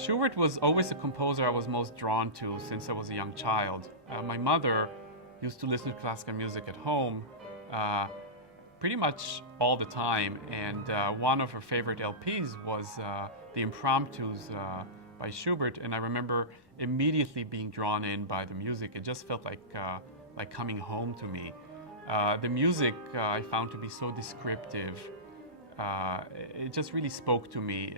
Schubert was always the composer I was most drawn to since I was a young child. My mother used to listen to classical music at home pretty much all the time, and one of her favorite LPs was the Impromptus by Schubert, and I remember immediately being drawn in by the music. It just felt like coming home to me. The music I found to be so descriptive. It just really spoke to me.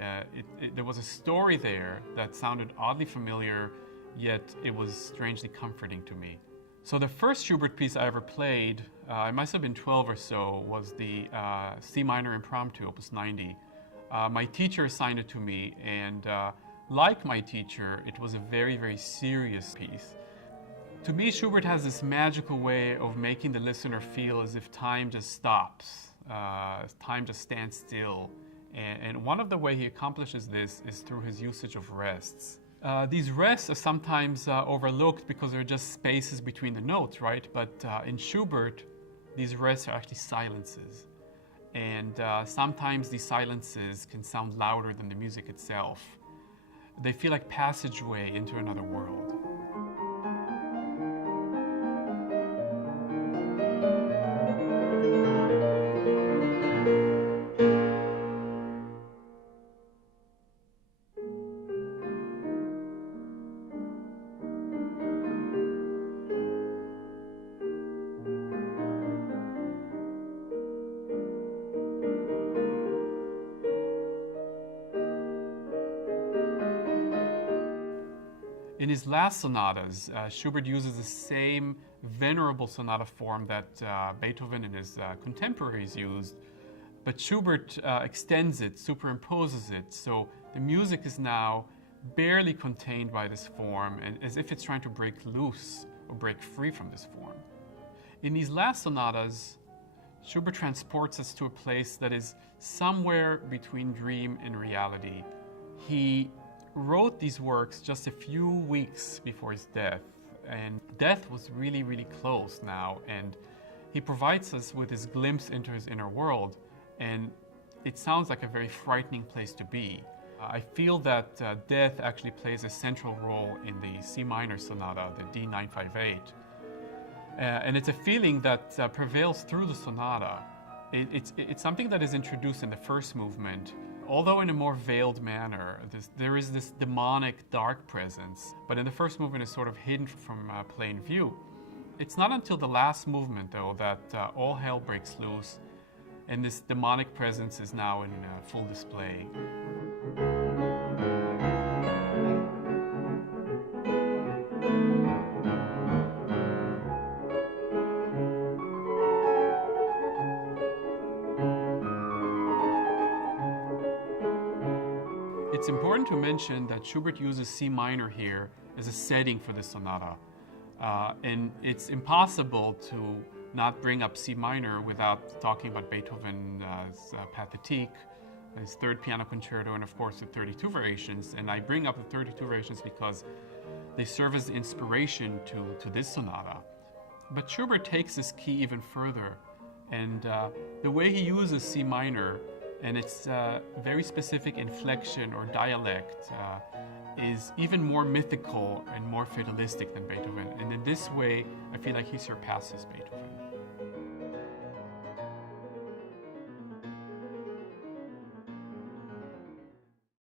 There was a story there that sounded oddly familiar, yet it was strangely comforting to me. So the first Schubert piece I ever played, I must have been 12 or so, was the C minor Impromptu, Opus 90. My teacher assigned it to me, and like my teacher, it was a very, very serious piece. To me, Schubert has this magical way of making the listener feel as if time just stops. Time just stands still. And one of the ways he accomplishes this is through his usage of rests. These rests are sometimes overlooked because they're just spaces between the notes, right? But in Schubert, these rests are actually silences. And sometimes these silences can sound louder than the music itself. They feel like passageway into another world. In his last sonatas, Schubert uses the same venerable sonata form that Beethoven and his contemporaries used, but Schubert extends it, superimposes it, so the music is now barely contained by this form, and as if it's trying to break loose or break free from this form. In these last sonatas, Schubert transports us to a place that is somewhere between dream and reality. He wrote these works just a few weeks before his death, and death was really, really close now, and he provides us with this glimpse into his inner world, and it sounds like a very frightening place to be. I feel that death actually plays a central role in the C minor sonata, the D958, and it's a feeling that prevails through the sonata. It's something that is introduced in the first movement, although in a more veiled manner. There is this demonic, dark presence, but in the first movement it's sort of hidden from plain view. It's not until the last movement, though, that all hell breaks loose, and this demonic presence is now in full display. It's important to mention that Schubert uses C minor here as a setting for the sonata. And it's impossible to not bring up C minor without talking about Beethoven's Pathétique, his third piano concerto, and of course the 32 variations. And I bring up the 32 variations because they serve as inspiration to this sonata. But Schubert takes this key even further. And the way he uses C minor and its very specific inflection or dialect is even more mythical and more fatalistic than Beethoven. And in this way, I feel like he surpasses Beethoven.